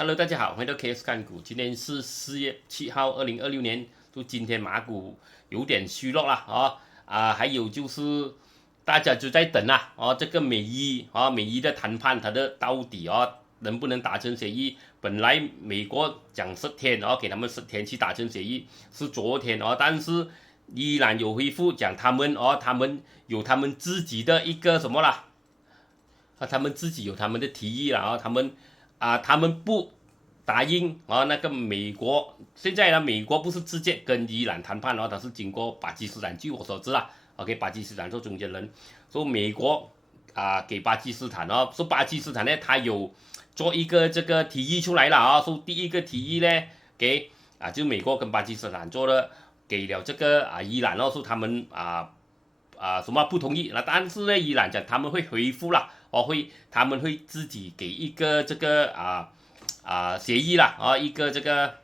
Hello， 大家好，歡迎到 KS 看股。今天是4月7號，2026年。就今天馬股有點虛弱了還有就是大家就在等這個美伊的談判，它的到底能不能達成協議？本來美國講10天給他們10天去達成協議，是昨天但是伊朗有回復講他們有他們自己的一個什麼啦，他們自己有他們的提議了他們不答應那個美國。現在呢，美國不是直接跟伊朗談判它是經過巴基斯坦，據我所知給巴基斯坦做中間人，說美國給巴基斯坦說巴基斯坦呢，他有做一個這個提議出來了說第一個提議呢給就美國跟巴基斯坦做了，給了這個伊朗說他們什麼不同意，但是呢伊朗講他們會回復了他們會自己給一個這個協議啦一個這個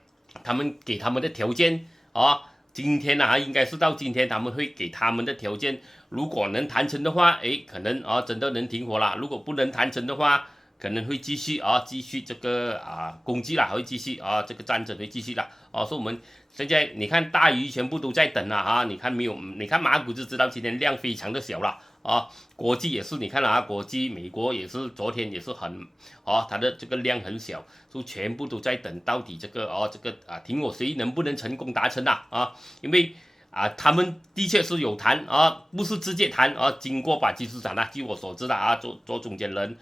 他們給他們的條件今天應該是到今天他們會給他們的條件，如果能談成的話可能真的能停火了，如果不能談成的話可能會繼續這個攻擊啦，會繼續這個戰爭會繼續啦所以我們現在你看大魚全部都在等了你看沒有？你看馬股就知道今天量非常的小了國際也是，你看國際美國也是昨天也是很它的這個量很小，就全部都在等到底這個停火協議能不能成功達成因為他們的確是有談不是直接談經過巴基斯坦據我所知的做中間人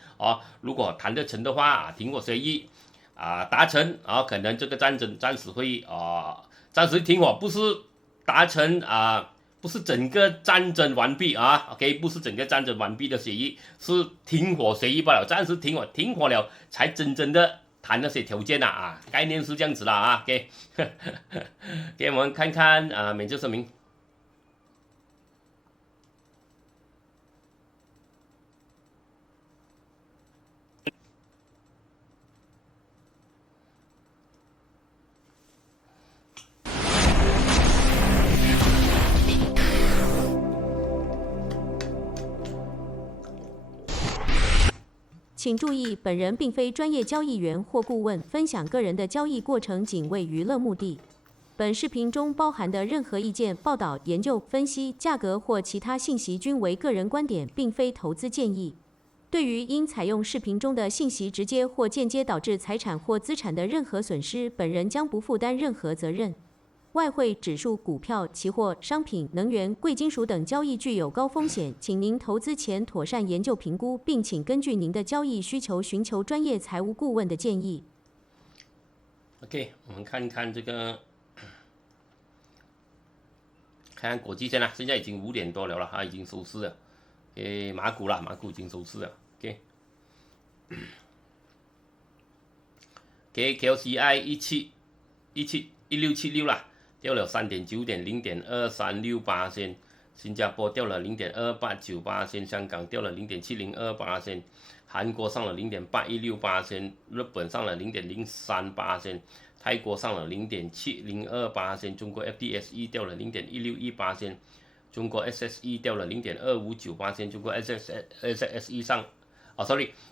如果談得成的話停火協議達成可能這個戰爭暫時會暫時停火，不是達成不是整個戰爭完畢OK， 不是整個戰爭完畢的協議，是停火協議罷了，暫時停火了才真正的談那些條件概念是這樣子的OK， 給我們看看免責聲明。請注意，本人並非專業交易員或顧問，分享個人的交易過程僅為娛樂目的。本視頻中包含的任何意見、報道、研究、分析、價格或其他信息均為個人觀點，並非投資建議。對於因採用視頻中的信息直接或間接導致財產或資產的任何損失，本人將不負擔任何責任。外匯、指數、股票、期貨、商品、能源、貴金屬等交易具有高風險，請您投資前妥善研究評估，並請根據您的交易需求尋求專業財務顧問的建議。OK， 我們看看這個，看看國際線現在已經5點多了已經收市了。馬股已經收市了。KLCI 1676啦。掉了3.9點 0.236%， 新加坡掉了 0.289%， 香港掉了 0.702%， 韓國上了 0.816%， 日本上了 0.03%， 泰國上了 0.702%， 中國 FTSE 掉了 0.161%， 中國 SSE 掉了 0.259%， 中國 SSE 上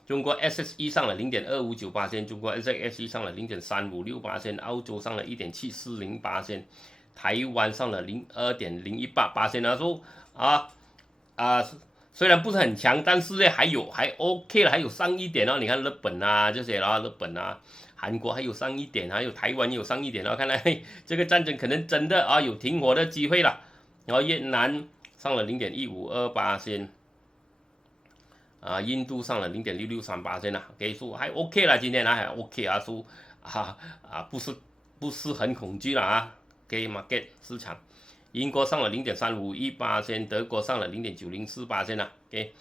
中國 SSE 上了 0.259%， 中國 SSE 上了 0.356%， 澳洲上了 1.740%， 台灣上了 2.018%說雖然不是很強，但是呢還 OK 了，還有上一點你看日本這些日本韓國還有上一點，還有台灣也有上一點看來這個戰爭可能真的有停火的機會了。然後越南上了 0.152%。印度上了 0.663% OK， 說還 OK 了，今天還 OK 說不是很恐懼了OK market 市場，英國上了 0.351%， 德國上了 0.904% OK，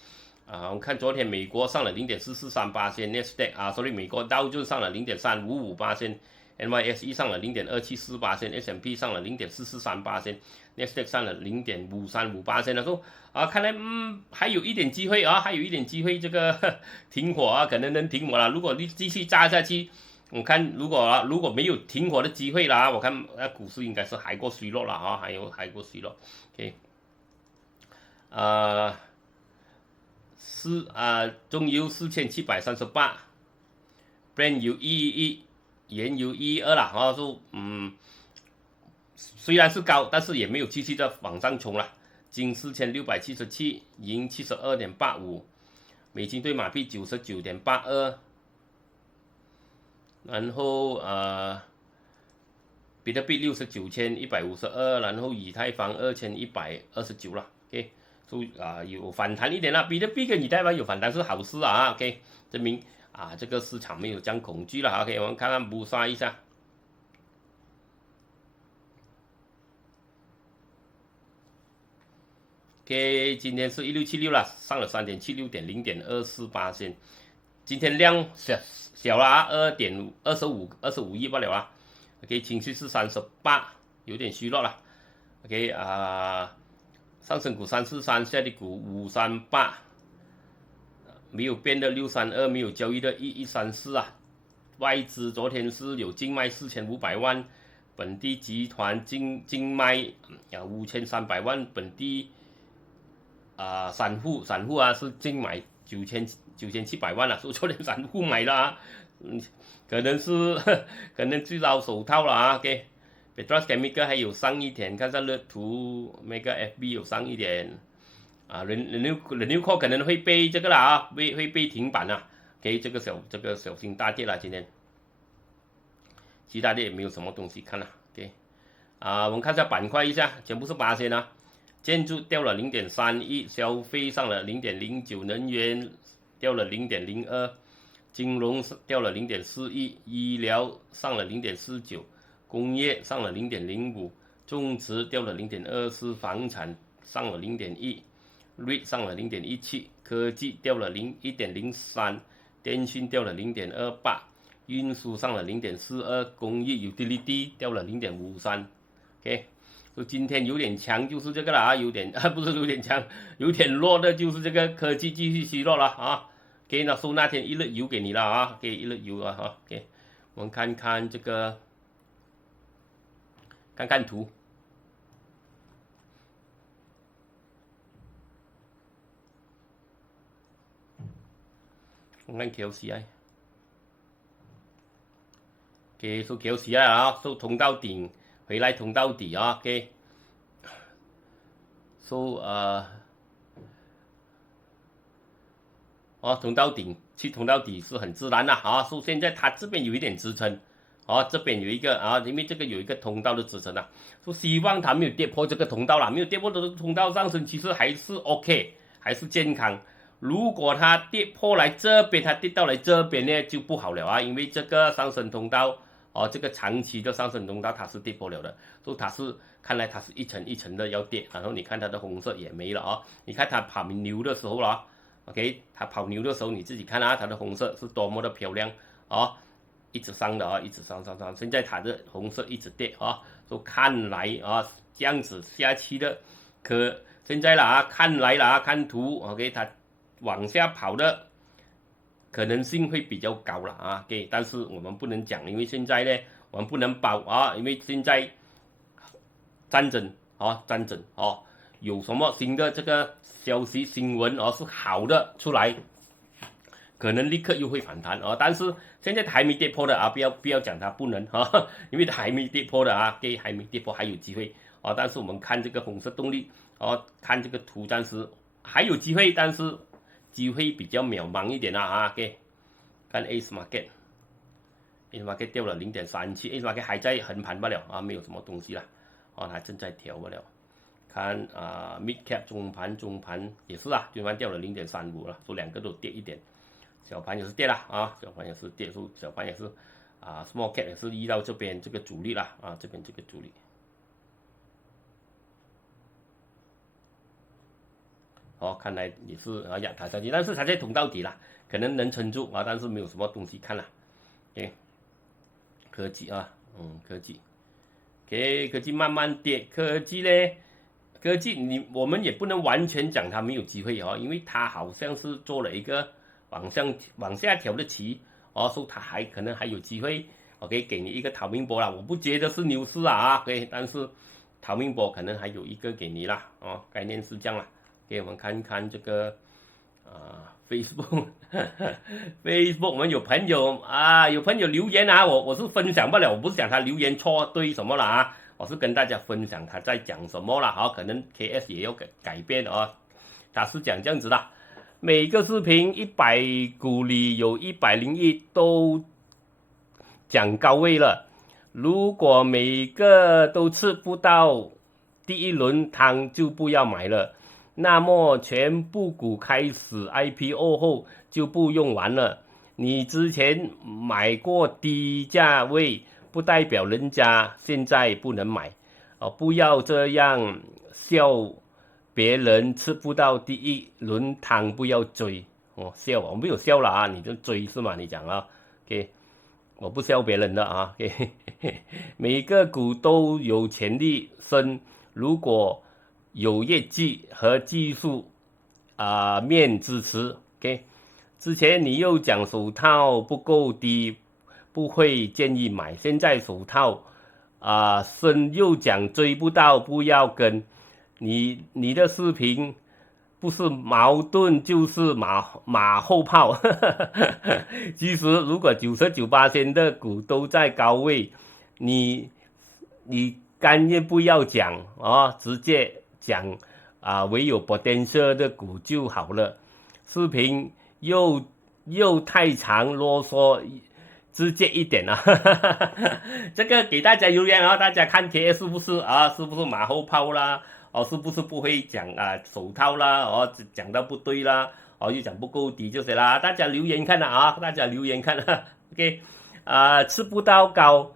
我們看昨天美國上了 0.443%， Nasdaq 美國道就上了 0.355%。NYSE 上了 0.274%， S&P 上了 0.443%， Nasdaq 上了 0.535%說看來還有一點機會還有一點機會這個停火可能能停火了。如果你繼續炸下去，我看如果沒有停火的機會了我看股市應該是還過虛弱了還過虛弱。OK， 中油4738， Brent 油111。原油112啦，啊，虽然是高，但是也没有继续的往上冲了。金4677，银72.85，美金兑馬幣99.82，然後比特幣69,152，然後以太坊2129了。OK， 有反彈一點了，比特幣跟以太坊有反彈是好事啊。OK， 證明這個市場沒有這樣恐懼了。OK， 我們看看布沙一下。OK， 今天是1676了，上了3.76點0.24%，今天量小了啊，25億罷了啊。OK， 情緒是38，有點虛弱了。OK 上升股343，下跌股538，沒有變的632，沒有交易的1134啊。外資昨天是有淨賣4500萬，本地集團淨賣5300萬，本地散戶是淨買9700萬了，所以昨天散戶買了啊，可能最撈手套了啊。OK，Petros Chemical 還有上一點，看下熱圖 ，Mega FB 有上一點Renewco 可能會被這個了啊，會被停板了。OK， 這個小心大跌了今天，其他的也沒有什麼東西看了。OK， 我們看一下板塊一下，全部是8%啊。建築掉了0.31，消費上了0.09，能源掉了0.02，金融掉了0.41，醫療上了0.49，工業上了0.05，種植掉了0.24，房產上了0.1，REIT 上了0.17，科技掉了1.03，電訊掉了0.28，運輸上了0.42，工業 utility 掉了0.53。OK。就今天有點強，就是這個了啊，不是有點強，有點弱的，就是這個科技繼續虛弱了啊。OK， 那收那天一日遊給你了啊，給一日遊啊。OK， 我們看看這個，看看圖，我們看 KLCI。OK， 收 KLCI 啊，收通道頂。回來通到底啊 ，OK， 通到頂去通到底是很自然的啊。現在它這邊有一點支撐，這邊有一個因為這個有一個通道的支撐啊，希望它沒有跌破這個通道了，沒有跌破這個通道上升，其實還是 OK， 還是健康。如果它跌破來這邊，它跌到來這邊呢就不好了啊，因為這個上升通道。這個長期的上升通道它是跌破了的，所以看來它是一層一層的要跌，然後你看它的紅色也沒了啊，你看它跑牛的時候了 ，OK， 它跑牛的時候你自己看啊，它的紅色是多麼的漂亮啊，一直上的啊，一直上，現在它的紅色一直跌啊，所以看來這樣子下去的，現在了看來了看圖 ，OK， 它往下跑的。可能性會比較高了啊，對，但是我們不能講，因為現在呢，我們不能保啊，因為現在戰爭有什麼新的這個消息新聞是好的出來，可能立刻又會反彈但是現在還沒跌破的不要講它不能因為它還沒跌破的對，還沒跌破還有機會但是我們看這個紅色動力看這個圖暫時還有機會，但是。機會比較渺茫一點OK， 看 Ace Market 掉了0.37， Ace Market 還在橫盤不了沒有什麼東西了它正在調不了。看Mid Cap 中盤也是中盤掉了0.35了，所以兩個都跌一點。小盤也是跌了小盤也是跌，小盤也是Small Cap 也是遇到這邊這個阻力了這邊這個阻力。看來也是壓它下去，但是它在通到底了，可能能撐住但是沒有什麼東西看了。OK， 科技科技 ，OK， 科技慢慢跌，科技我們也不能完全講它沒有機會因為它好像是做了一個往下調的棋所以它可能還有機會，OK， 給你一個逃命波了，我不覺得是牛市OK， 但是逃命波可能還有一個給你了概念是這樣了。給我們看看這個 Facebook 我們有朋友留言啊，我是分享不了，我不是講他留言錯對什麼了啊，我是跟大家分享他在講什麼了啊，可能 KS 也要改變啊，他是講這樣子的，每個視頻100股裡有101都講高位了，如果每個都吃不到第一輪湯就不要買了。那麼全部股開始 IPO 後就不用玩了。你之前買過低價位，不代表人家現在不能買。不要這樣笑別人吃不到第一輪湯，不要追。笑我沒有笑了啊，你就追是嗎？你講啊 ，OK， 我不笑別人的啊 ，OK， 每個股都有潛力升，如果有業績和技術面支持 ，OK。之前你又講手套不夠低，不會建議買。現在手套升又講追不到，不要跟。你的視頻不是矛盾就是馬後炮。其實如果99%的股都在高位，你甘願不要講啊，直接講唯有 potential 的股就好了。視頻又太長囉嗦，直接一點啊。這個給大家留言啊，大家看 KS 是不是是不是馬後炮啦？是不是不會講手套啦？講到不對啦？又講不夠低就是啦。大家留言看啊，大家留言看啊。OK， 吃不到高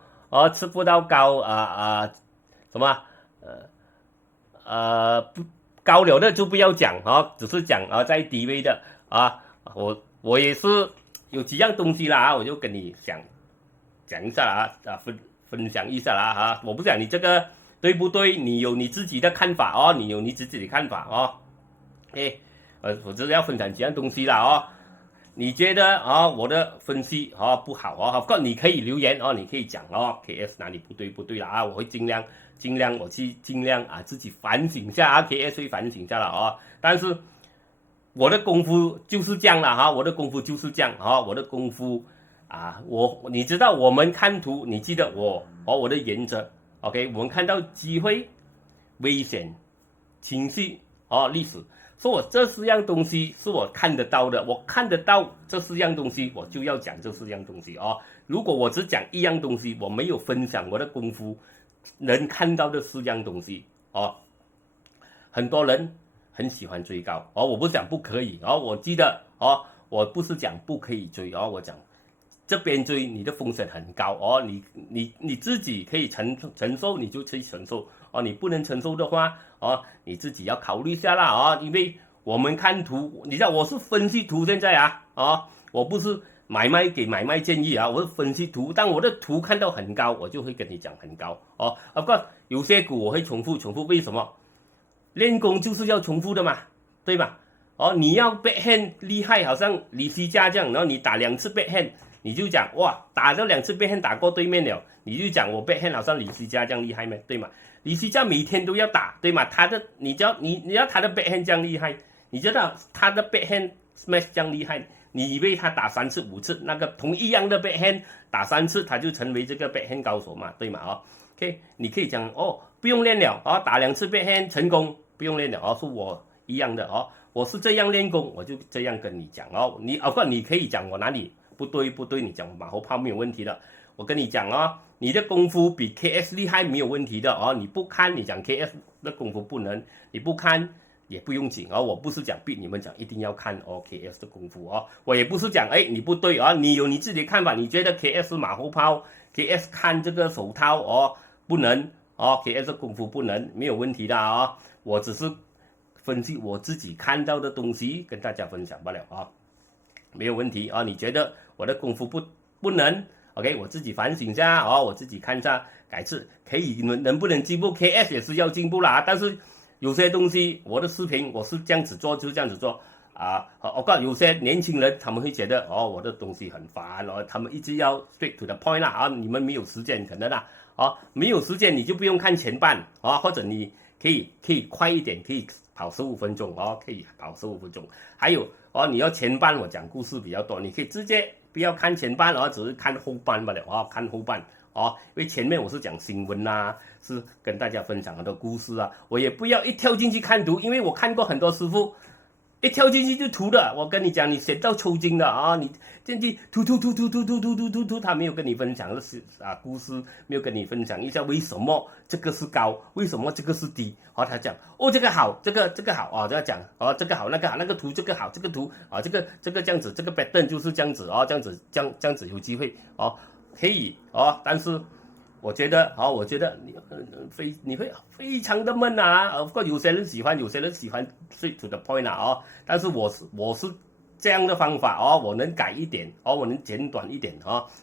吃不到高什麼高了的就不要講只是講在低位的我也是有幾樣東西啦我就跟你講一下分享一下啦我不講你這個對不對，你有你自己的看法你有你自己的看法OK， 我就是要分享幾樣東西啦你覺得我的分析不好不過你可以留言你可以講KS 哪裡不對啦我會盡量我去盡量自己反省一下KS 會反省一下了但是我的功夫就是這樣了我的功夫就是這樣我的功夫你知道我們看圖，你記得我的原則 OK， 我們看到機會、危險、情緒歷史，所以我這4樣東西是我看得到的，我看得到這4樣東西，我就要講這4樣東西如果我只講一樣東西，我沒有分享我的功夫能看到的4樣東西很多人很喜歡追高我不是講不可以我記得我不是講不可以追我講這邊追你的風險很高你自己可以承受你就去承受你不能承受的話你自己要考慮一下啦因為我們看圖，你知道我是分析圖現在我不是給買賣建議我是分析圖，當我的圖看到很高，我就會跟你講很高不過有些股我會重複，為什麼？練功就是要重複的嘛，對吧？你要 backhand 厲害，好像李希嘉這樣，然後你打2次 backhand， 你就講哇，打了2次 backhand 打過對面了，你就講我 backhand 好像李希嘉這樣厲害嗎？對嗎？李希嘉每天都要打，對嗎？你要他的 backhand 這樣厲害，你知道他的 backhand smash 這樣厲害，你以為他打3次5次，那個同一樣的 backhand 打3次，他就成為這個 backhand 高手嘛，對嗎？OK， 你可以講不用練了打2次 backhand 成功，不用練了是我一樣的我是這樣練功，我就這樣跟你講你可以講我哪裡不對，你講馬後炮沒有問題的，我跟你講你的功夫比 KS 厲害沒有問題的你不看你講 KS 的功夫不能，你不看也不用緊我不是講逼你們講一定要看KS 的功夫我也不是講你不對你有你自己的看法，你覺得 KS 是馬後炮 ，KS 看這個手套不能KS 的功夫不能沒有問題的我只是分析我自己看到的東西跟大家分享不了沒有問題你覺得我的功夫不能 OK， 我自己反省一下我自己看一下改次可以能不能進步 KS 也是要進步啦但是有些東西我的視頻我是這樣子做就這樣子做我告訴有些年輕人他們會覺得我的東西很煩他們一直要 straight to the point 啦你們沒有時間可能啦沒有時間你就不用看前半或者你可以快一點，可以跑15分鐘哦，可以跑15分鐘。還有哦，你要前半我講故事比較多，你可以直接不要看前半哦，只是看後半罷了哦，看後半哦，因為前面我是講新聞啊，是跟大家分享很多故事啊，我也不要一跳進去看圖，因為我看過很多師傅。一跳進去就塗的，我跟你講，你寫到抽筋的啊！你進去塗，他沒有跟你分享故事，沒有跟你分享一下為什麼這個是高，為什麼這個是低。他講哦這個好，這個好啊，這樣講這個好那個好那個圖這個好，這個圖啊這個這樣子，這個 pattern 就是這樣子這樣子有機會可以但是。我覺得你會非常的悶啊，不過有些人喜歡 straight to the point 啊但是我是這樣的方法我能改一點我能簡短一點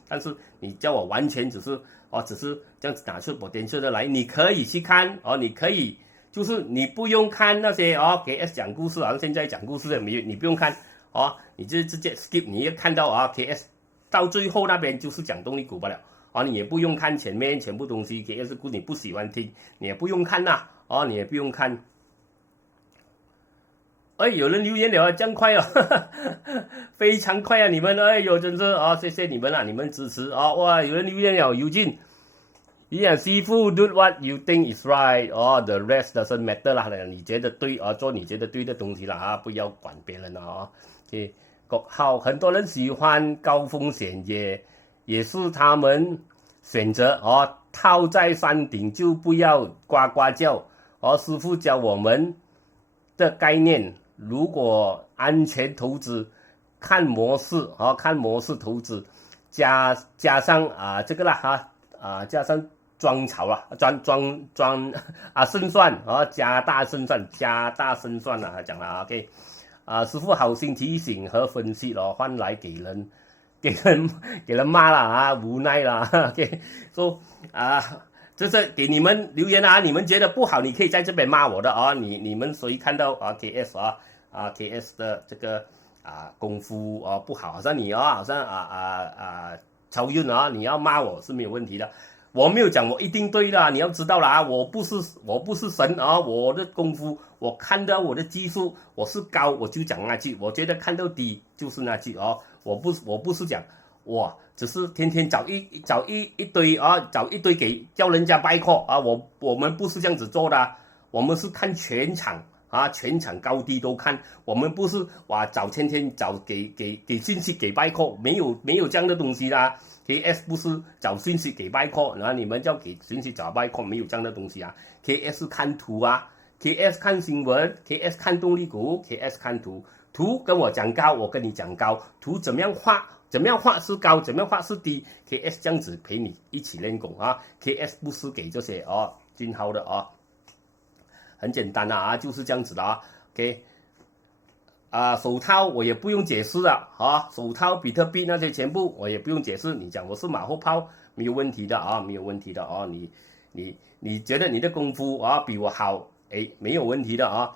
但是你叫我完全只是這樣子拿出potential的來，你可以去看你可以就是你不用看那些KS 講故事，好像現在講故事的你不用看你就直接 skip， 你要看到KS 到最後那邊就是講動力股罷了。你也不用看前面全部東西 ，KS 股你不喜歡聽，你也不用看啦，你也不用看。有人留言了，這樣快非常快啊！你們真是謝謝你們你們支持哇！有人留言了，Eugene，師傅 do what you think is right，the rest doesn't matter 啦，你覺得對做你覺得對的東西啦不要管別人國號很多人喜歡高風險也是他們選擇套在山頂就不要呱呱叫師傅教我們的概念，如果安全投資看模式投資加上這個啦加上裝草啦勝算加大勝算講了OK 師傅好心提醒和分析換來給人罵了無奈了 ，OK， 說就是給你們留言你們覺得不好，你可以在這邊罵我的你們誰看到KS KS 的這個功夫不好，好像你好像超運你要罵我是沒有問題的，我沒有講我一定對的，你要知道啦，我不是神我的功夫，我看到我的技術，我是高我就講那句，我覺得看到低就是那句我不是講我只是天天找一堆找一堆給叫人家拜課我們不是這樣子做的，我們是看全場全場高低都看，我們不是天天找給信息給拜課，沒有這樣的東西啦。KS 不是找信息給拜課，然後你們叫給信息找拜課，沒有這樣的東西KS 是看圖KS 看新聞 ，KS 看動力股 ，KS 看圖跟我講高，我跟你講高，圖怎麼樣畫是高，怎麼樣畫是低 ，KS 這樣子陪你一起練功KS 不是給這些俊浩的很簡單就是這樣子的OK 手套我也不用解釋了手套比特幣那些全部我也不用解釋，你講我是馬後炮沒有問題的沒有問題的你覺得你的功夫比我好沒有問題的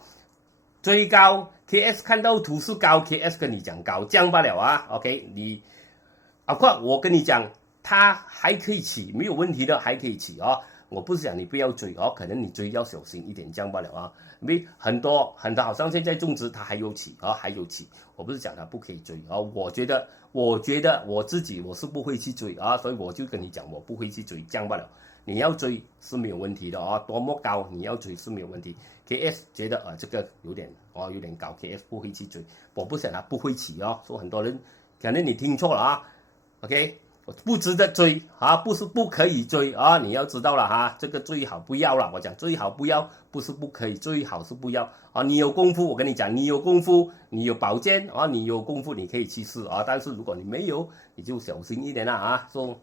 最高 KS 看到圖是高 KS 跟你講高這樣罷了OK 你我跟你講它還可以起沒有問題的還可以起我不是講你不要追可能你追要小心一點這樣罷了因為很多好像現在中資它還有起我不是講它不可以追我覺得我自己我是不會去追所以我就跟你講我不會去追這樣罷了，你要追是沒有問題的多麼高你要追是沒有問題 KS 覺得這個有點高 KS 不會去追，我不想它不會起所以很多人可能你聽錯了OK 不值得追不是不可以追你要知道了這個最好不要了，我講最好不要，不是不可以，最好是不要你有功夫我跟你講，你有功夫你有保健你有功夫你可以去試但是如果你沒有你就小心一點啦說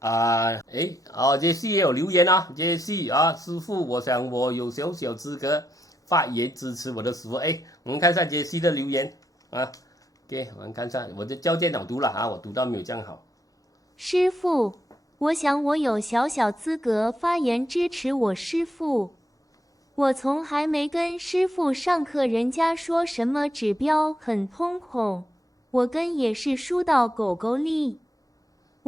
傑西也有留言傑西師傅我想我有小小資格發言支持我的師傅我們看一下傑西的留言OK， 我們看一下，我就教電腦讀了我讀到沒有這樣好。師傅，我想我有小小資格發言支持我師傅。我從還沒跟師傅上課，人家說什麼指標很通紅，我跟也是輸到狗狗裡。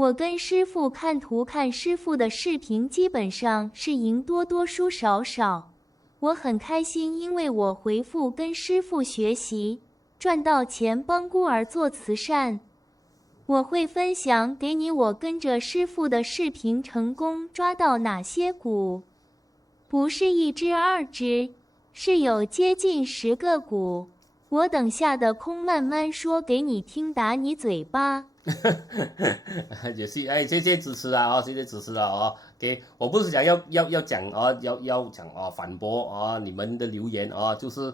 我跟師傅看圖看師傅的視頻，基本上是贏多多輸少少。我很開心，因為我回復跟師傅學習，賺到錢幫孤兒做慈善。我會分享給你我跟着師傅的視頻成功抓到哪些股，不是1隻2隻，是有接近10個股。我等下的空慢慢說給你聽，打你嘴巴。也是，謝謝支持啊，謝謝支持啊，OK， 我不是講要講啊，要講啊反駁啊你們的留言啊，就是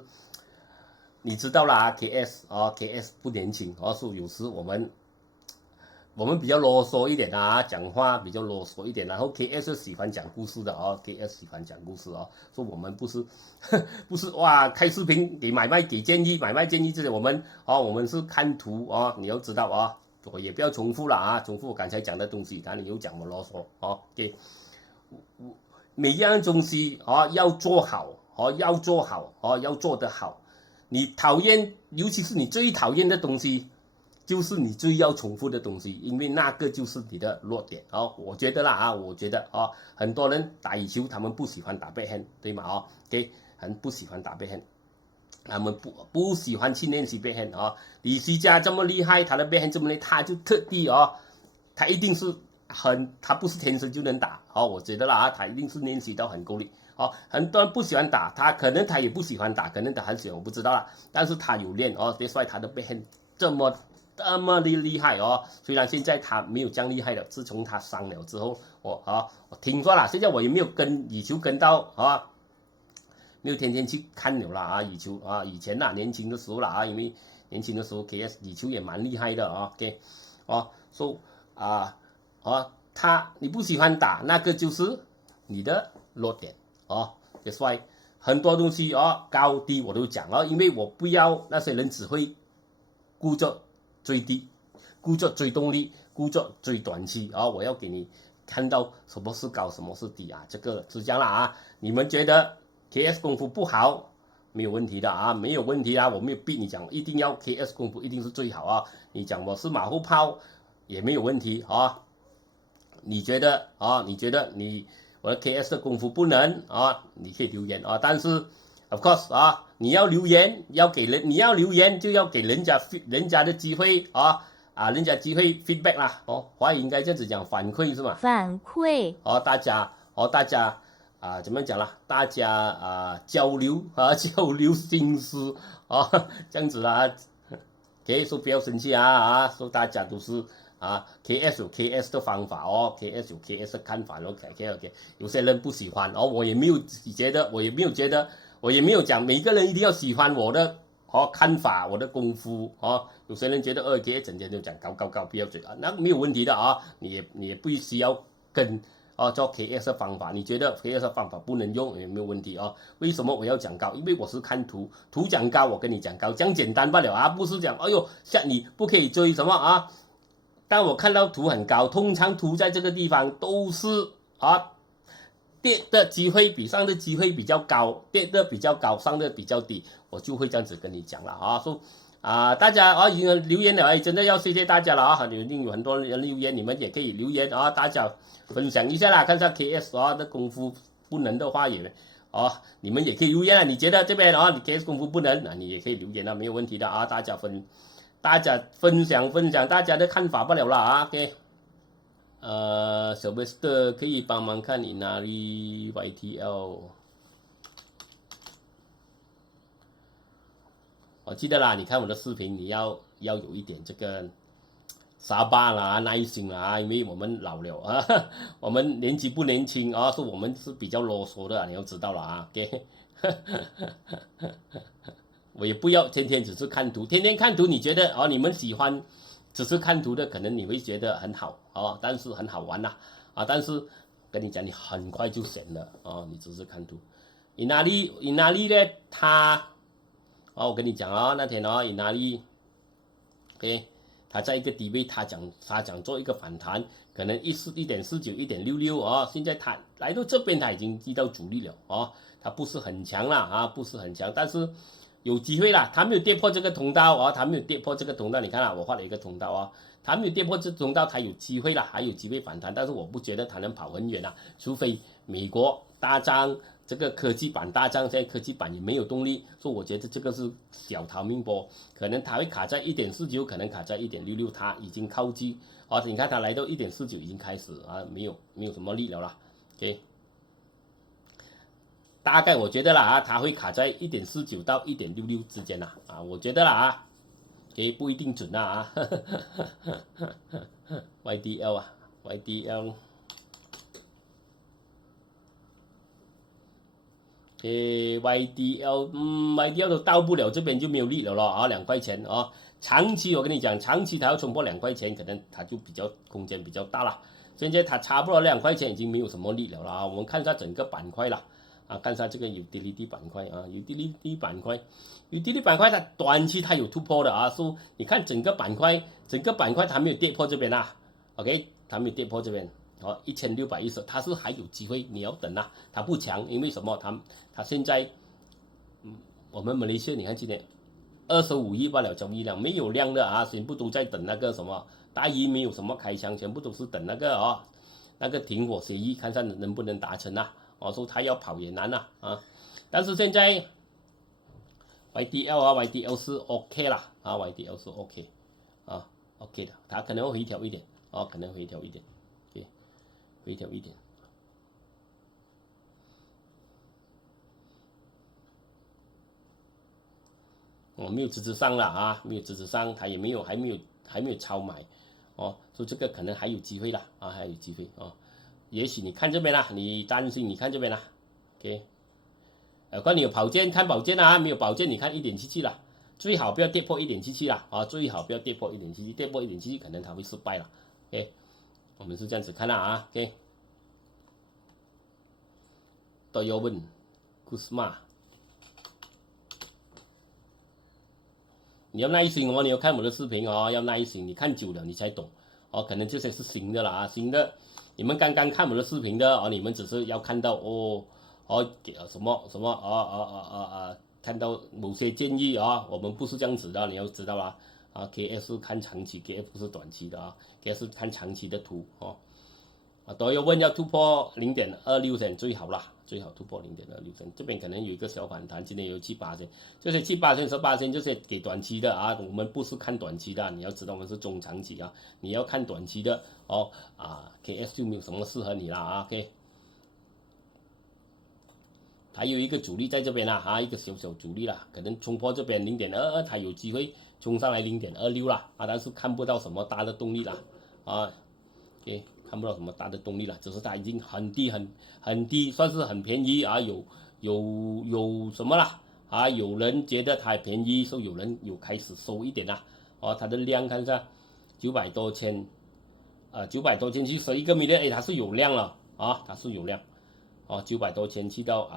你知道啦 ，KS 不年輕啊，所以有時我們比較囉嗦一點啊，講話比較囉嗦一點，然後 KS 喜歡講故事的啊 ，KS 喜歡講故事啊，所以我們不是哇開視頻給買賣給建議這些，我們是看圖啊，你要知道啊，我也不要重複了啊，重複我剛才講的東西，但你又講我囉嗦啊，OK， 每一樣東西啊要做好啊，要做得好，你討厭，尤其是你最討厭的東西。就是你最要重複的東西，因為那個就是你的弱點啊！我覺得很多人打羽球，他們不喜歡打backhand，對嗎？OK， 很不喜歡打backhand，他們不喜歡去練習backhand啊。李西嘉這麼厲害，他的backhand這麼厲害，他就特地他一定是他不是天生就能打我覺得他一定是練習到很夠力很多人不喜歡打他，可能他也不喜歡打，可能他很喜歡，我不知道啦。但是他有練that's why他的backhand這麼厲害雖然現在他沒有這樣厲害了，自從他傷了之後，我聽說了，現在我也沒有跟羽球跟到沒有天天去看了啦羽球以前年輕的時候啦因為年輕的時候 KS 羽球也蠻厲害的OK 你不喜歡打那個就是你的弱點that's why 很多東西高低我都講因為我不要那些人只會顧着最低，顧着最動力，顧着最短期我要給你看到什麼是高，什麼是低這個是這樣啦你們覺得 KS 功夫不好，沒有問題的沒有問題我沒有逼你講一定要 KS 功夫一定是最好你講我是馬後炮也沒有問題你覺得我的 KS 的功夫不能你可以留言但是 of course 你要留言你要留言就要給人家的機會人家機會 feedback 啦華語應該這樣子講反饋是嗎？反饋大家怎麼講啦？大家交流心思這樣子啦，OK， 說不要生氣說大家都是KS 有 KS 的方法KS 有 KS 的看法OK， 有些人不喜歡我也沒有覺得，我也沒有講每個人一定要喜歡我的看法，我的功夫有些人覺得KS 整天就講高不要嘴那沒有問題的你也不需要跟做 KS 的方法，你覺得 KS 的方法不能用也沒有問題為什麼我要講高？因為我是看圖講高，我跟你講高，這樣簡單罷了不是講哎呦像你不可以追什麼當我看到圖很高，通常圖在這個地方都是跌的機會比上的機會比較高，跌的比較高，上的比較低，我就會這樣子跟你講了說大家留言了真的要謝謝大家了一定有很多人留言，你們也可以留言大家分享一下啦，看一下 KS 的功夫不能的話也你們也可以留言你覺得這邊你 KS 功夫不能你也可以留言沒有問題的大家分享大家的看法不了啦OK。小 Buster 可以幫忙看你哪裡 YTL 我記得啦，你看我的視頻你要有一點這個沙巴啦耐心啦因為我們老了我們年紀不年輕所以我們是比較囉嗦的你要知道啦OK 我也不要天天只是看圖，天天看圖你覺得你們喜歡只是看圖的可能你会覺得很好但是很好玩但是跟你講你很快就閒了你只是看圖伊那里呢他我跟你講那天伊那里 OK 他在一個低位他講做一個反彈可能1.49 1.66現在他來到這邊他已經遇到阻力了他不是很強啦不是很強但是有機會啦，它沒有跌破這個通道哦，它沒有跌破這個通道，你看啊，我畫了一個通道哦，它沒有跌破這通道，它有機會啦，還有機會反彈，但是我不覺得它能跑很遠啊，除非美國大漲，這個科技板大漲，現在科技板也沒有動力，所以我覺得這個是小逃命波，可能它會卡在 1.49，可能卡在 1.66，它已經靠近哦，你看它來到 1.49已經開始啊，沒有什麼力了啦 ，OK。大概我覺得啦啊，它會卡在 1.49 到 1.66 之間啦啊，我覺得啦啊，不一定準啦啊，YDL 啊 YDL，YDL 都到不了這邊就沒有力了咯啊，2塊錢啊，長期我跟你講，長期它要衝破2塊錢，可能它就比較空間比較大了，現在它差不多2塊錢已經沒有什麼力了啊，我們看一下整個板塊啦。啊，看一下這個 utility 板塊啊 ，utility 板塊它短期它有突破的啊，所以你看整個板塊它沒有跌破這邊啊 ，OK， 它沒有跌破這邊，哦，1610，它是還有機會，你要等啊，它不強，因為什麼？它現在，我們馬來西亞你看今天25億罷了交易量，沒有量的啊，全部都在等那個什麼，大姨沒有什麼開槍，全部都是等那個哦，那個停火協議，看看能不能達成啊。哦，說他要跑也難啊，但是現在 YDL 是 OK 啦啊 ，YDL 是 OK 啊 ，OK 的，它可能會回調一點哦，可能回調一點，回調一點。我沒有支持上了啊，沒有支持上，它也沒有還沒有超買哦，所以這個可能還有機會啦啊，還有機會哦。也許你看這邊啦，你擔心你看這邊啦 ，OK， 關你有寶劍看寶劍啊，沒有寶劍你看1.77啦，最好不要跌破1.77啦啊，最好不要跌破1.77，跌破1.77可能它會失敗了 ，OK， 我們是這樣子看啦啊 ，OK， Toyovan Kusma， 你要耐心哦，你要看我的視頻哦，要耐心，你看久了你才懂哦，可能這些是新的啦啊，新的。你們剛剛看我的視頻的哦，你們只是要看到什麼看到某些建議啊，我們不是這樣子的，你要知道啦啊 ，KS 是看長期 ，KF 不是短期的啊 ，KS 是看長期的圖哦，都要問要突破0.26線最好啦，最好突破0.26線，這邊可能有一個小反彈，今天有7-8線，就是7-8線、18線，就是給短期的啊，我們不是看短期的，你要知道我們是中長期啊，你要看短期的哦，KS 就沒有什麼適合你啦啊 ，OK， 還有一個阻力在這邊啦啊，一個小阻力啦，可能衝破這邊0.22，它有機會衝上來0.26啦啊，但是看不到什麼大的動力啦啊 ，OK。看不到什麼大的動力了，只是它已經很低很低，算是很便宜啊，有什麼啦啊？有人覺得它便宜，所以有人有開始收一點啦。哦，它的量看一下，900多千，900多千去11個million，它是有量了啊，它是有量，哦，900多千去到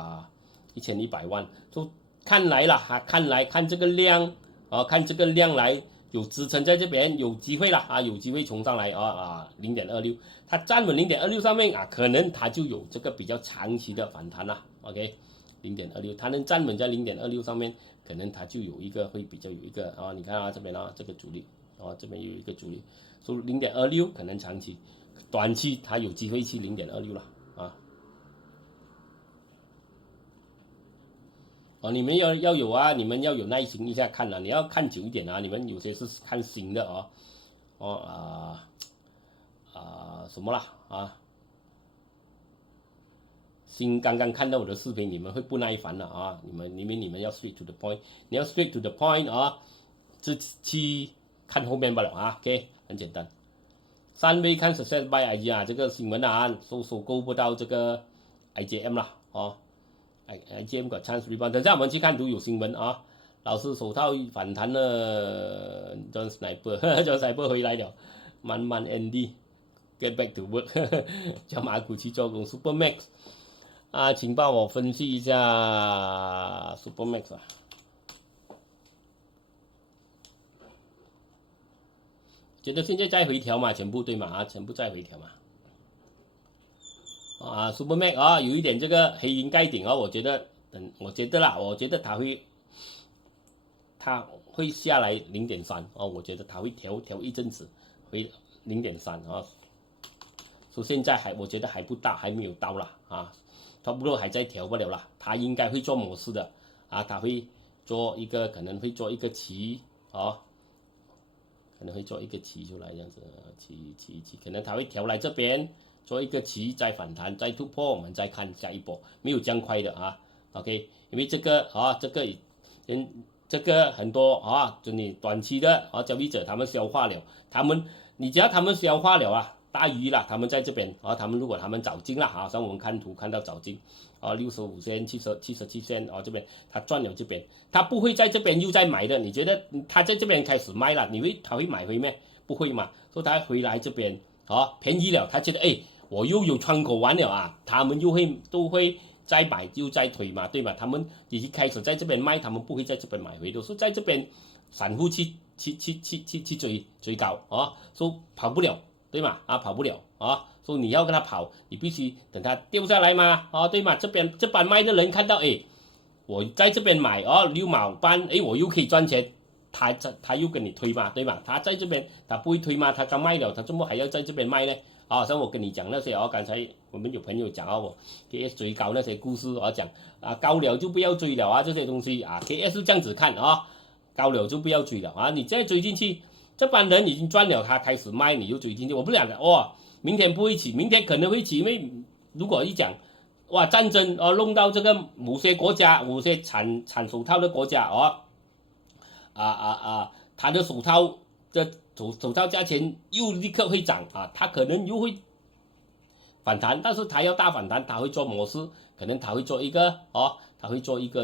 1100萬，就看來了看這個量啊，看這個量來。有支撐在這邊，有機會了啊，有機會衝上來0.26，它站穩0.26上面啊，可能它就有這個比較長期的反彈了。OK， 0.26，它能站穩在0.26上面，可能它就有一個會比較有一個啊，你看啊這邊啊這個阻力啊，這邊有一個阻力，所以0.26可能長期，短期它有機會去0.26了啊。哦，你們要有啊，你們要有耐心一下看啊，你要看久一點啊，你們有些是看新的啊，什麼啦啊，新剛剛看到我的視頻，你們會不耐煩了啊，你們要 straight to the point， 你要 straight to the point 啊，去看後面罷了啊 ，OK， 很簡單。3位看 success by IG 啊，這個新聞啊，收購不到這個 IJM 啦，哦。IJM got chance rebound， 等下我們去看圖有新聞啊，老師手套反彈了 ，John Sniper 回來了，慢慢 Andy get back to work， 叫馬股去做工 ，Supermax 啊，請幫我分析一下 Supermax 啊，覺得現在在回調嘛，全部對嘛啊，全部在回調嘛。Supermax 啊，有一點這個黑鷹蓋頂啊，我覺得它會它會下來0.3哦，我覺得它會調一陣子，回0.3啊。所以現在我覺得還不到，還沒有到啦啊，差不多還在調不了啦。它應該會做模式的啊，它會做一個，可能會做一個旗啊，可能會做一個旗出來這樣子，旗，可能它會調來這邊做一個旗，再反彈，再突破，我們再看下一波，沒有這樣快的啊。OK， 因為這個很多啊，就你短期的交易者他們消化了，你只要他們消化了啊。大魚啦，他們在這邊啊，如果他們早進了啊，像我們看圖看到早進啊，65仙、77仙啊，這邊他賺了這邊，他不會在這邊又再買的。你覺得他在這邊開始賣了，他會買回咩？不會嘛，所以他回來這邊啊，便宜了，他覺得我又有窗口玩了啊，他們都會再買又再推嘛，對嘛？他們已經開始在這邊賣，他們不會在這邊買回，都是在這邊散戶去追高啊，所以跑不了。對嘛啊，跑不了啊，所以你要跟他跑，你必須等他掉下來嘛啊，對嘛，這邊賣的人看到我在這邊買哦6毛半，我又可以賺錢，他又跟你推嘛，對嘛，他在這邊他不會推嘛，他剛賣了，他怎麼還要在這邊賣呢？啊，像我跟你講那些剛才我們有朋友講我 KS 追高那些故事講高了就不要追了啊，這些東西啊 KS 是這樣子看啊，高了就不要追了啊，你再追進去。這幫人已經賺了，他開始賣，你就追進去。我不講的明天不會起，明天可能會起，因為如果一講戰爭弄到這個某些國家，某些產手套的國家他的手套價錢又立刻會漲啊，他可能又會反彈，但是他要大反彈，他會做模式，可能他會做一個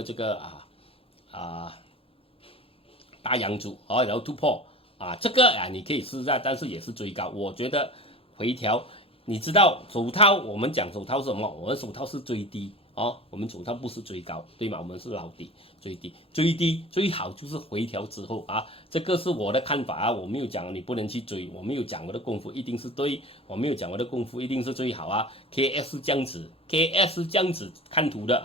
這個大陽燭然後突破。這個你可以試一下，但是也是追高。我覺得回調，你知道手套，我們講手套是什麼？我們手套是追低我們手套不是追高，對嗎？我們是撈底追低，最好就是回調之後這個是我的看法我沒有講你不能去追，我沒有講我的功夫一定是對，我沒有講我的功夫一定是最好KS 這樣子 ，KS 這樣子看圖的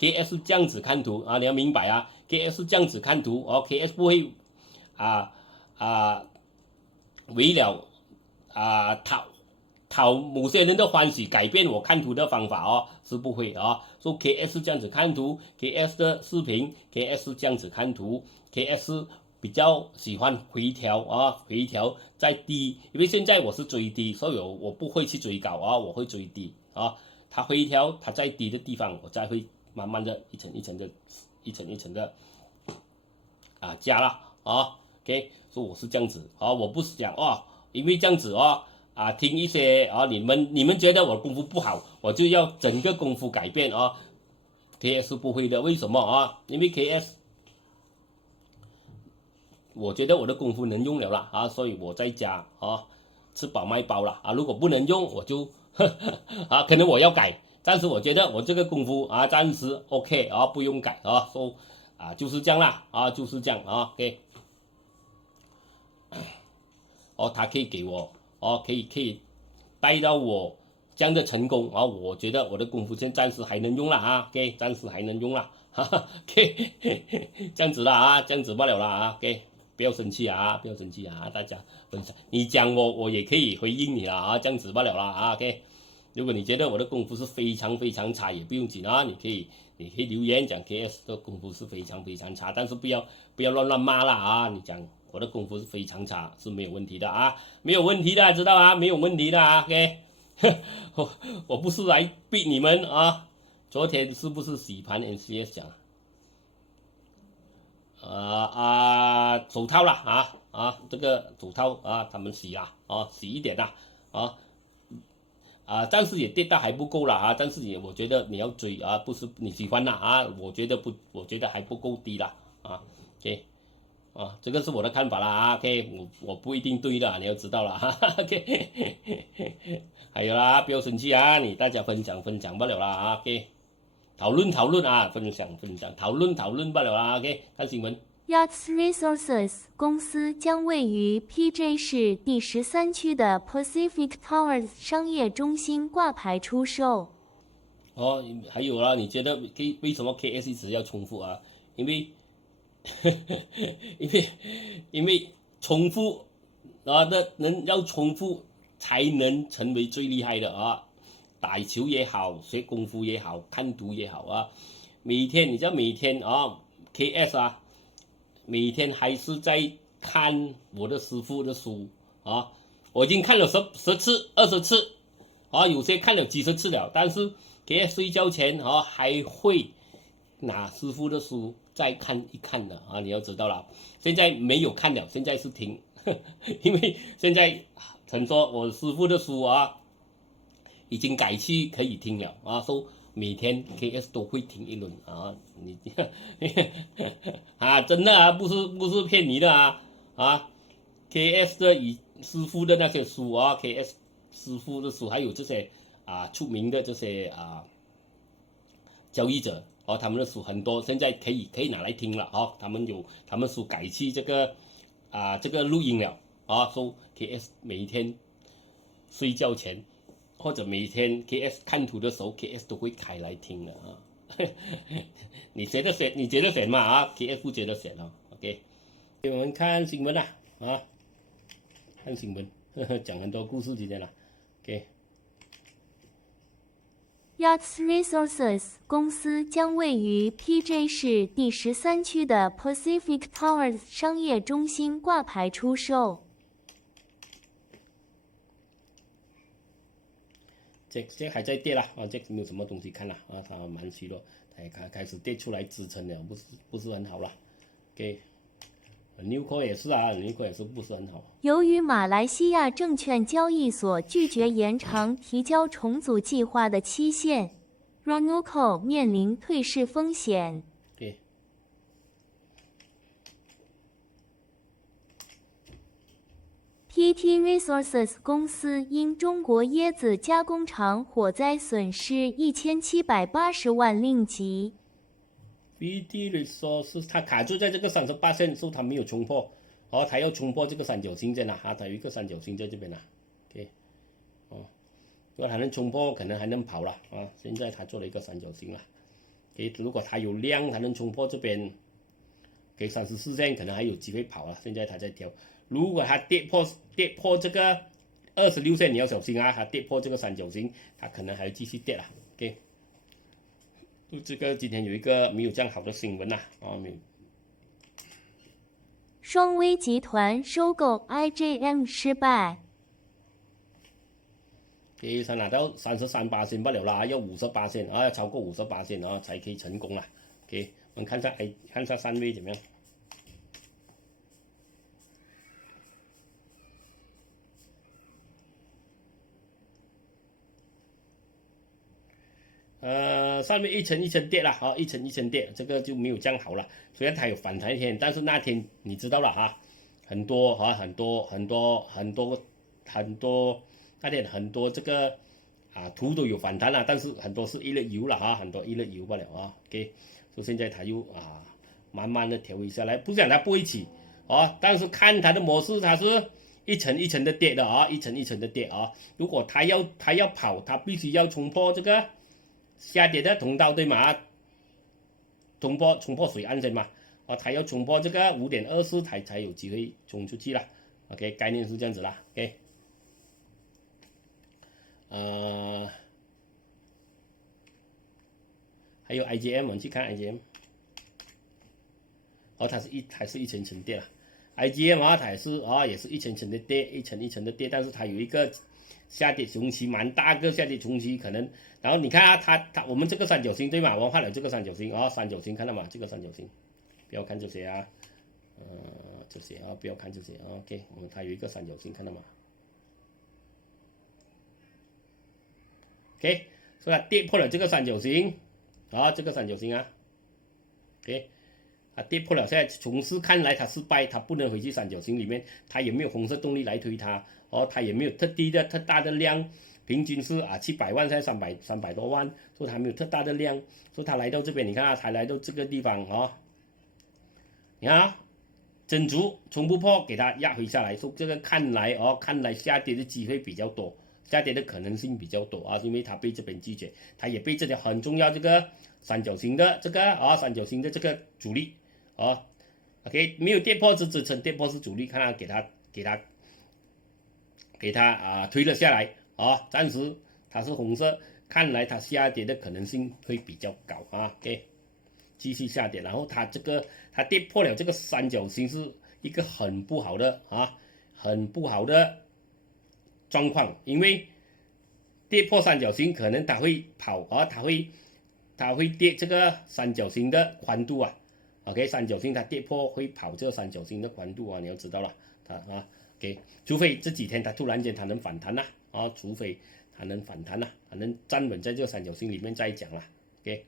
KS 這樣子看圖你要明白KS 這樣子看圖KS 不會為了討某些人的歡喜，改變我看圖的方法是不會所以 KS 這樣子看圖 ，KS 的視頻 ，KS 這樣子看圖 ，KS 比較喜歡回調回調再低，因為現在我是追低，所以我不會去追高我會追低它回調，它在低的地方，我再會慢慢的一層一層的加了OK， 所以我是這樣子我不是講因為這樣子聽一些你們覺得我功夫不好，我就要整個功夫改變KS 不會的，為什麼因為 KS 我覺得我的功夫能用了啦所以我在家吃飽賣飽了如果不能用我就可能我要改，但是我覺得我這個功夫暫時 OK 不用改所以就是這樣啦就是這樣OK。他可以給我可以帶到我這樣的成功我覺得我的功夫現在暫時還能用啦OK， 暫時還能用啦OK， 這樣子啦這樣子罷了啦OK， 不要生氣不要生氣大家分享，你講我也可以回應你啦這樣子罷了啦OK， 如果你覺得我的功夫是非常非常差，也不用緊你可以留言講 KS 的功夫是非常非常差，但是不要亂罵啦你講我的功夫是非常差，是沒有問題的沒有問題的，知道沒有問題的OK， 我不是來逼你們昨天是不是洗盤 NCS 講手套啦這個手套他們洗啦洗一點啦但是也跌到還不夠啦但是我覺得你要追不是你喜歡啦我覺得還不夠低啦OK。這個是我的看法啦OK， 我不一定對的，你要知道啦OK， 還有啦，不要生氣你大家分享不了啦OK， 討論分享討論不了啦OK， 看新聞。Yachts Resources 公司將位於 PJ 市第13區的 Pacific Towers 商業中心掛牌出售。還有啦，你覺得為什麼 KS 一直要重複因為因為重複啊，人要重複才能成為最厲害的啊。打球也好，學功夫也好，看圖也好啊，每天你知道每天啊 ，KS 啊，每天還是在看我的師傅的書啊，我已經看了10次、20次啊，有些看了幾十次了，但是 KS 睡覺前啊還會拿師傅的書再看一看的啊，你要知道了，現在沒有看了，現在是聽，因為現在很多我師傅的書啊。已經改去可以聽了啊，所以每天 KS 都會聽一輪啊，你啊，真的啊，不是騙你的啊 ，KS 的師傅的那些書啊 ，KS 師傅的書，還有這些啊出名的這些交易者哦，他們的書很多，現在可以拿來聽了啊，他們書改去這個錄音了啊，所以 KS 每一天睡覺前。或者每天 KS 看圖的時候 ，KS 都會開來聽的啊。你覺得選嘛啊 ？KS 不覺得選啊 ？OK， 我們看新聞啊，看新聞，講很多故事今天了。OK。Yachts Resources 公司將位於 PJ 市第13區的 Pacific Towers 商業中心掛牌出售。這還在跌啦啊，這沒有什麼東西看了啊，它蠻虛弱，它開始跌出來支撐了，不是很好了。OK，Newco 也是啊，Newco 也是不是很好。由於馬來西亞證券交易所拒絕延長提交重組計劃的期限，讓 Newco 面臨退市風險。PT Resources 公司因中國椰子加工廠火災損失1780萬令吉。PT Resources 它卡住在這個38線，所以它沒有衝破，哦，它要衝破這個三角形在哪啊？它有一個三角形在這邊OK， 哦，如果它能衝破，可能還能跑了啊。現在它做了一個三角形了，OK， 如果它有量，它能衝破這邊，34線可能還有機會跑了。現在它在調。如果它跌破這個26線，你要小心啊！它跌破這個三角形，它可能還要繼續跌了。OK， 這個今天有一個沒有這樣好的新聞沒有。雙威集團收購 IJM 失敗。OK， 它拿到33%不了啦，要50%啊，要超過50%啊才可以成功啦。OK， 我們看一下三威怎麼樣。上面一層跌了啊，一層跌，這個就沒有這樣好了。雖然它有反彈一天，但是那天你知道了哈，很多那天很多這個圖都有反彈了，但是很多是一日遊了哈，很多一日遊不了啊。OK， 所以現在它又慢慢的調回下來，不是講它不會起但是看它的模式，它是一層一層的跌的一層一層的跌啊。如果它要跑，它必須要衝破這個下跌的通道，對嗎？衝破水岸線嘛，它要衝破這個5.24才有機會衝出去了。OK， 概念是這樣子啦。OK， 還有 IJM， 我們去看 IJM， 它是一層層跌了。IJM 它也是一層層的跌，一層一層的跌，但是它有一個下跌熊期，蠻大個下跌熊期可能。然後你看我們這個三角形對嗎？我們畫了這個三角形三角形看到嗎？這個三角形，不要看這些這些不要看這些OK， 它有一個三角形看到嗎 ？OK， 所以它跌破了這個三角形這個三角形OK， 它跌破了，現在從事看來它失敗，它不能回去三角形裡面，它也沒有紅色動力來推它它也沒有特大的量。平均是700萬，現在300多萬，所以它沒有特大的量，所以它來到這邊，你看它來到這個地方你看整組衝不破，給它壓回下來，所以這個看來下跌的機會比較多，下跌的可能性比較多因為它被這邊拒絕，它也被這條很重要這個三角形的這個三角形的這個阻力 OK， 沒有跌破是支撐，跌破是阻力，看它給它推了下來暫時它是紅色，看來它下跌的可能性會比較高OK， 繼續下跌，然後它跌破了這個三角形是一個很不好的狀況，因為跌破三角形可能它會跑它會跌這個三角形的寬度OK， 三角形它跌破會跑這個三角形的寬度你要知道了OK， 除非這幾天它突然間它能反彈除非它能反彈它能站穩在這個三角形裡面再講了 OK。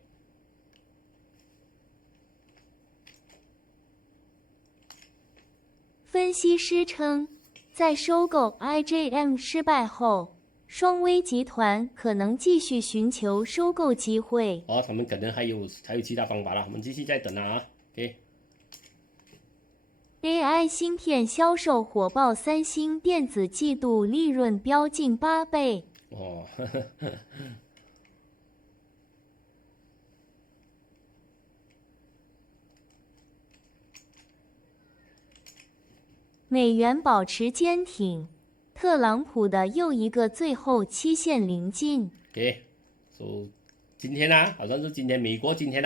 分析師稱，在收購 IJM 失敗後，雙威集團可能繼續尋求收購機會。他們可能還有其他方法了，我們繼續再等OK。AI 芯片銷售火爆，三星電子季度利潤飆近8倍。美元保持堅挺，特朗普的又一個最後期限臨近。so 今天好像是今天美國今天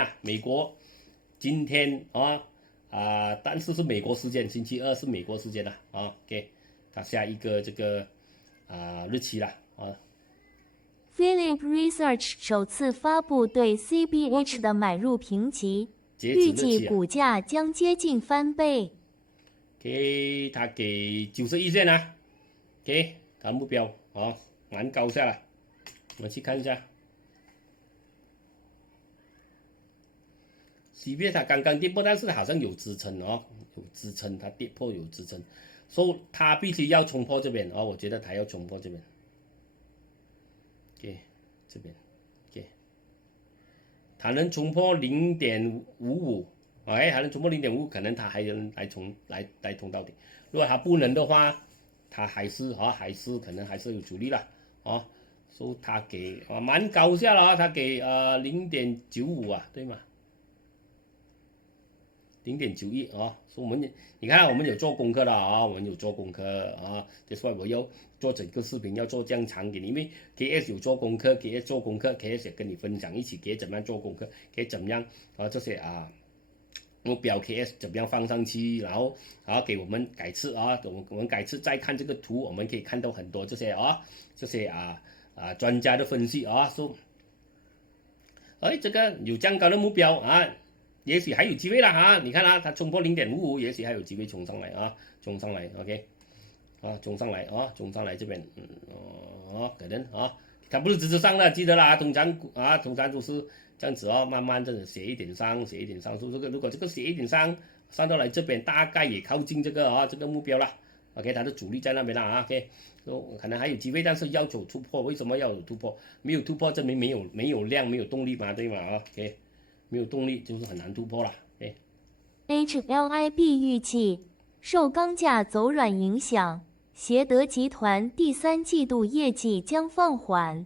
但是美國時間星期二是美國時間OK， 它下一個這個日期了Philip Research 首次發布對 CBH 的買入評級，預計股價將接近翻倍。他給91線它目標蠻高下來，我們去看一下。CBH 它剛剛跌破，但是好像有支撐有支撐，它跌破有支撐，所以它必須要衝破這邊我覺得它要衝破這邊這邊它能衝破0.55還能衝破0.55，可能它還能來衝到底。如果它不能的話，它還是可能還是有阻力了所以它給蠻高下了它給0.95對嗎？0.91所以我們你看我們有做功課的我們有做功課that's why 我要做整個視頻要做這樣長給你，因為 KS 有做功課 ，KS 做功課 ，KS 也跟你分享一起 KS 怎麼樣做功課，KS 怎麼樣這些目標 KS 怎麼樣放上去，然後給我們改次我們改次再看這個圖，我們可以看到很多這些專家的分析說這個有這樣高的目標也許還有機會了你看它衝破0.55，也許還有機會衝上來衝上來 OK 衝上來這邊可能它不是直直上的，記得啦，通常都是這樣子慢慢的寫一點上，所以如果這個寫一點上到來這邊，大概也靠近這個目標了 OK， 它的阻力在那邊了OK， 可能還有機會，但是要求突破，為什麼要有突破？沒有突破證明沒有量，沒有動力嘛，對嗎OK， 沒有動力就是很難突破了HLIB 預計受鋼價走軟影響，協德集團第3季度業績將放緩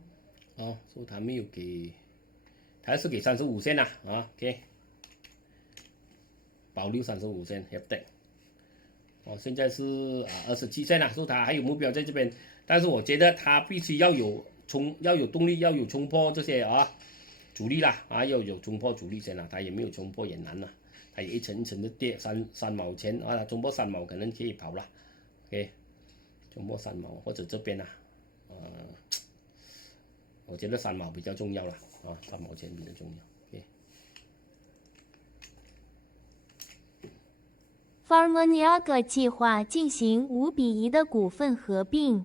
所以他沒有給，他是給35線OK， 保留35線 現在是27線所以他還有目標在這邊，但是我覺得他必須要有動力，要有衝破這些阻力啦要有衝破阻力線他也沒有衝破也難了，他也一層一層的跌三毛錢衝破3毛可能可以跑了 OK， 衝破3毛或者這邊我覺得3毛比較重要了3毛錢比較重要Pharmaniaga 計劃進行5:1的股份合併。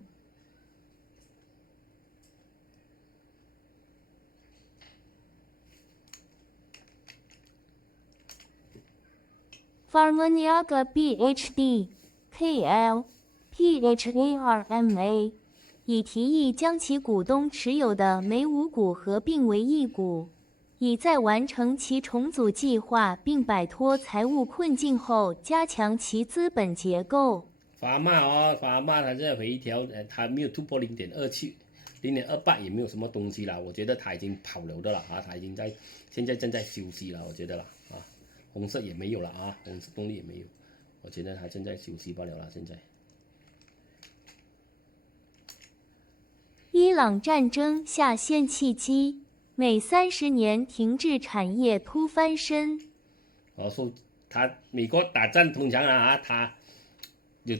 Pharmaniaga BHD KL PHARMA 已提議將其股東持有的每5股合併為1股，以在完成其重組計劃並擺脫財務困境後，加強其資本結構。法碼它在回調，它沒有突破0.27、0.28，也沒有什麼東西了。我覺得它已經跑了的了它已經現在正在休息了，我覺得了紅色也沒有了啊，紅色動力也沒有，我覺得它正在休息罷了啦，現在。伊朗戰爭下限契機，美30年停滯產業突翻身。說美國打仗通常啊，他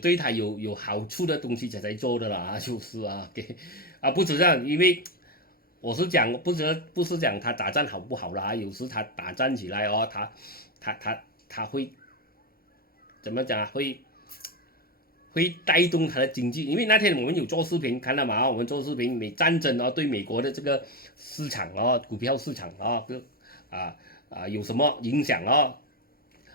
對他有好處的東西才做的啦，就是啊，不止這樣，因為我是講不是講他打仗好不好啦，有時他打仗起來哦，他會怎麼講啊？會帶動它的經濟，因為那天我們有做視頻，看到嗎？我們做視頻，戰爭哦，對美國的這個市場哦，股票市場哦，有什麼影響哦？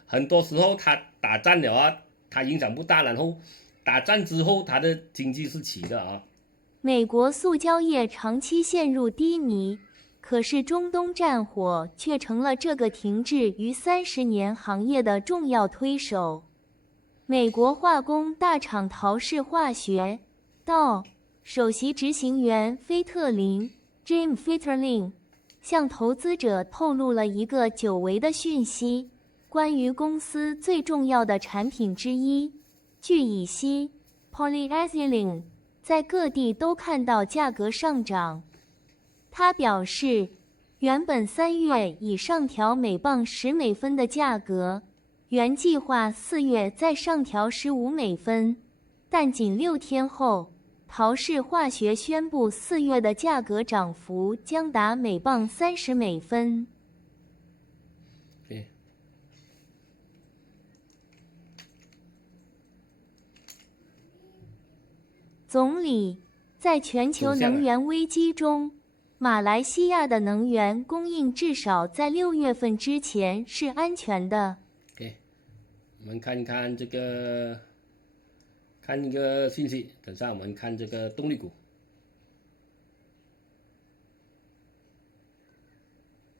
很多時候他打仗了啊，他影響不大，然後打仗之後，他的經濟是起的啊。美國塑膠業長期陷入低迷，可是中東戰火卻成了這個停滯於30年行業的重要推手。美國化工大廠陶氏化學道首席執行員菲特林 Jim Fitterling 向投資者透露了一個久違的訊息，關於公司最重要的產品之一聚乙烯 Polyethylene 在各地都看到價格上漲。他表示，原本3月已上調每磅10美分的價格，原計劃4月再上調15美分，但僅6天後，陶氏化學宣布4月的價格漲幅將達每磅30美分。總理，在全球能源危機中，馬來西亞的能源供應至少在6月份之前是安全的。我們看看這個，看一個信息。等下我們看這個動力股。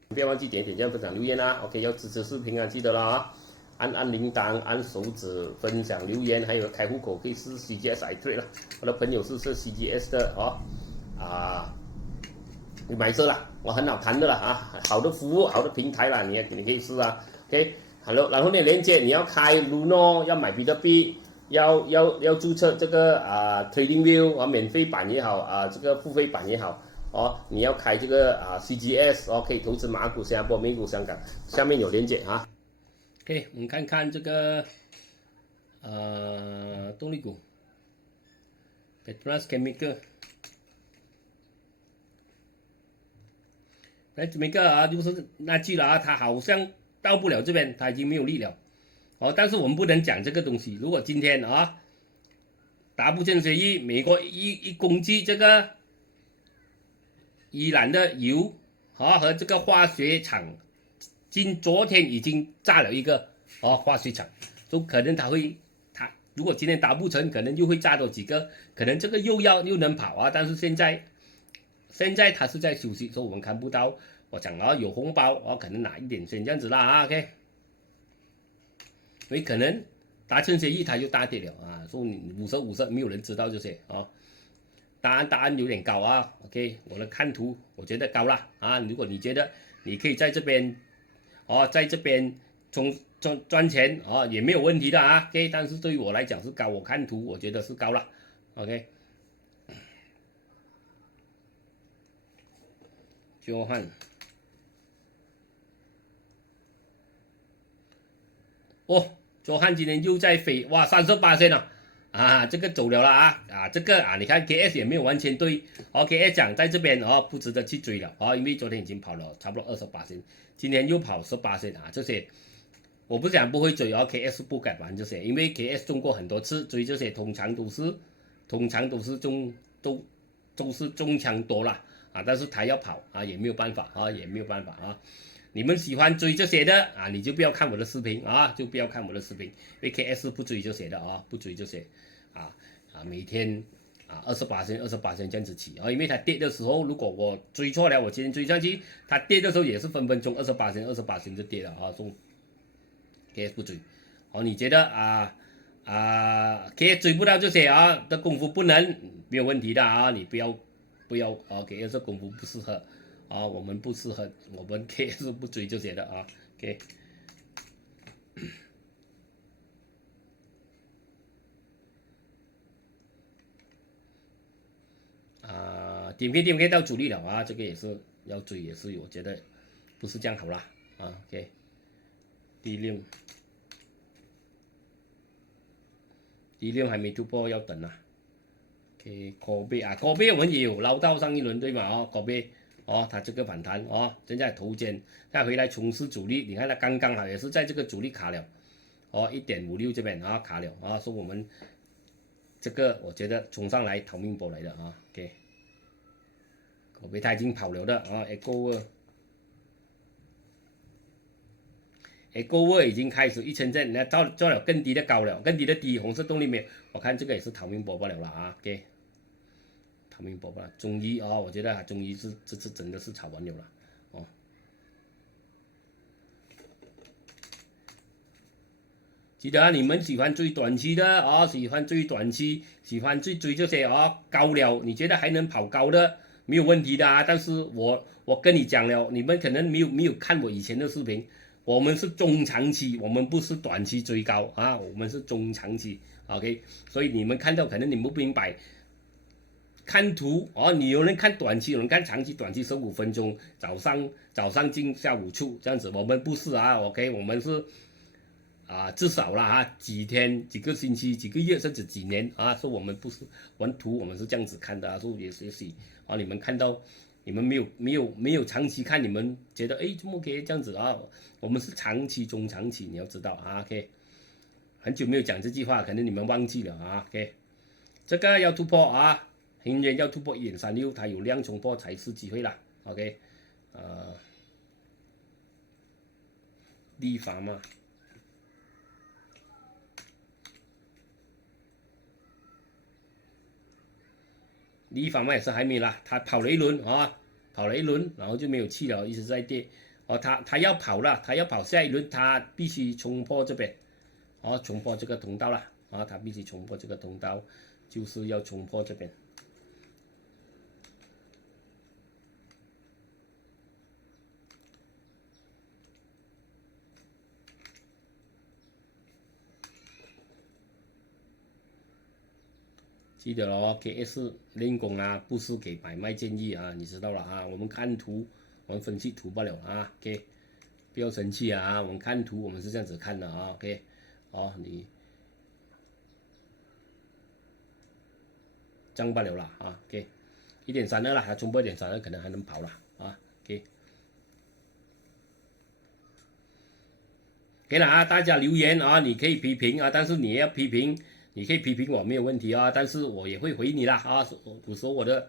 不要忘記點讚、分享、留言啦。OK， 要支持視頻啊，記得了啊，按鈴鐺、按手指、分享、留言，還有開戶口可以試 CGS iTrade 了。我的朋友是 CGS 的哦，你買車啦，我很好談的啦啊，好的服務、好的平台啦，你可以試啊。OK。然後你連接你要開 Luno， 要買比特幣，要註冊這個TradingView 免費版也好這個付費版也好哦，你要開這個CGS 哦，可以投資馬股、新加坡、美股、香港，下面有連接啊。OK， 我們看看這個動力股 ，Petronas Chemical 就是那句了啊，它好像到不了這邊，它已經沒有力了，但是我們不能講這個東西。如果今天達不成協議，美國一攻擊這個伊朗的油和這個化學廠，昨天已經炸了一個化學廠，就可能他如果今天達不成，可能又會炸多幾個，可能這個又能跑啊。但是現在他是在休息，所以我們看不到。我講有紅包，可能拿一點錢這樣子啦，OK。所以可能達成協議，它就大跌了啊，所以50-50，沒有人知道這些啊。答案有點高啊 ，OK。我的看圖，我覺得高了啊。如果你覺得你可以在這邊在這邊賺錢也沒有問題的啊 ，OK。但是對於我來講是高，我看圖我覺得是高了 ，OK。就看。周漢今天又在飛，哇，38%了，這個走了了這個你看 KS 也沒有完全對，KS 講在這邊不值得去追了因為昨天已經跑了差不多20%，今天又跑18%這些我不講不會追KS 不敢玩這些，因為 KS 中過很多次，追這些通常都是中槍多了但是他要跑也沒有辦法你們喜歡追這些的你就不要看我的視頻就不要看我的視頻，因為 KS 不追這些的不追這些每天20%這樣子起因為它跌的時候，如果我追錯了，我今天追上去，它跌的時候也是分鐘20%就跌了所以 KS 不追你覺得KS 追不到這些的功夫不能沒有問題的你不要KS 功夫不適合。我們不適合，我們 KS 不追這些的OK。点 K 到主力了啊，这个也是要追，也是我觉得不是这样好啦啊。OK， 第六还没突破，要等啊。OK， 口碑我们也有捞到上一輪對嘛？哦，口碑哦，它這個反彈哦，現在頭肩再回來從事主力，你看它剛剛好也是在這個主力卡了哦，1.56這邊啊卡了啊，所以我們這個我覺得衝上來逃命波來的啊。OK。口碑它已經跑了的啊 ，Echo 已經開始1000陣，那到了更低的高了，更低的低，紅色動力沒有，我看這個也是逃命波不了了啊。OK， 逃命波不了，中醫啊、哦，我覺得中醫是這次真的是炒完了哦。記得啊，你們喜歡追短期的啊、哦，喜歡追短期，喜歡追這些啊、哦、高了，你覺得還能跑高的？沒有問題的啊，但是我跟你講了，你們可能沒有看我以前的視頻，我們是中長期，我們不是短期追高啊，我們是中長期 ，OK， 所以你們看到可能你們不明白，看圖哦，你有人看短期，有人看長期，短期15分鐘，早上進下午出這樣子，我們不是啊 ，OK， 我們是。至少啦啊，幾天、幾個星期、幾個月甚至幾年啊，說我們不是玩圖，我們是這樣子看的啊，說也許啊，你們看到你們沒有長期看，你們覺得哎怎麼可以這樣子啊？我們是長期、中長期，你要知道啊 ，OK， 很久沒有講這句話，可能你們忘記了啊 ，OK， 這個要突破啊，今天要突破1.36，它有量衝破才是機會啦 ，OK， 立法嘛。另一方面也是還沒啦，他跑了一輪啊，然後就沒有氣了，一直在跌。哦，他要跑了，他要跑下一輪，他必須衝破這邊，哦，衝破這個通道了，啊，他必須衝破這個通道，就是要衝破這邊。記得哦 ，KS 練功啊，不是給買賣建議啊，你知道了啊。我們看圖，我們分析圖不了啊。OK， 不要生氣啊，我們看圖，我們是這樣子看的啊。OK， 哦，你漲不了了啊。OK， 1.32了，還衝破1.32，可能還能跑了啊。OK， 給了啊，大家留言啊，你可以批評啊，但是你要批評。你可以批評我沒有問題啊，但是我也會回你啦啊！有時候我的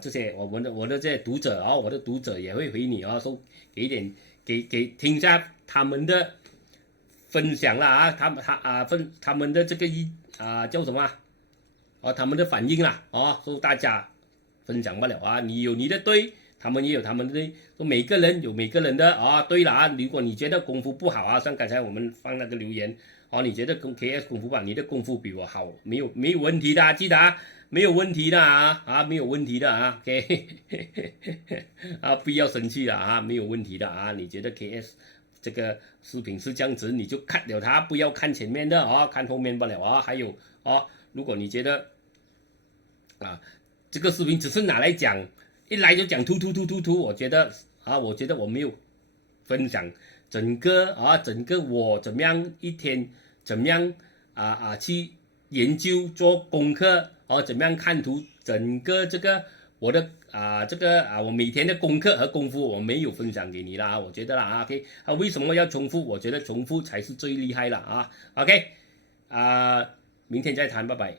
這些我的這些讀者啊，我的讀者也會回你啊，說給聽一下他們的分享啦啊，他們的這個叫什麼啊？他們的反應啦啊，說大家分享不了啊，你有你的對，他們也有他們的對，說每個人有每個人的啊對了啊，如果你覺得功夫不好啊，像剛才我們放那個留言。哦，你覺得KS 功夫吧？你的功夫比我好，沒有問題的，記得啊，沒有問題的啊，沒有問題的啊，OK， 啊，不要生氣了啊，沒有問題的啊，你覺得 KS 這個視頻是這樣子，你就看了它，不要看前面的啊，看後面不了啊，還有啊，如果你覺得這個視頻只是拿來講，一來就講突，我覺得我沒有分享。整個我怎麼樣一天怎麼樣去研究做功課怎麼樣看圖，整個這個我的我每天的功課和功夫我沒有分享給你啦，我覺得啦 OK 為什麼要重複？我覺得重複才是最厲害了啊 OK 明天再談，拜拜。